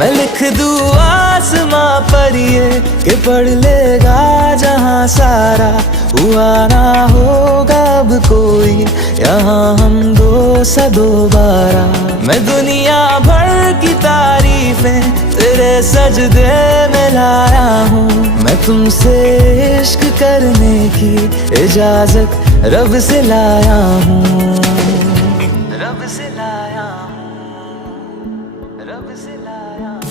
मैं लिख दूँ आसमां पर ये कि पढ़ लेगा जहां सारा, हुआ ना होगा अब कोई यहाँ हम दो सा दोबारा। मैं दुनिया भर की तारीफें तेरे सजदे में लाया हूँ, मैं तुमसे इश्क करने की इजाजत रब से लाया हूँ, रब से लाया हूँ, रब से लाया हूँ।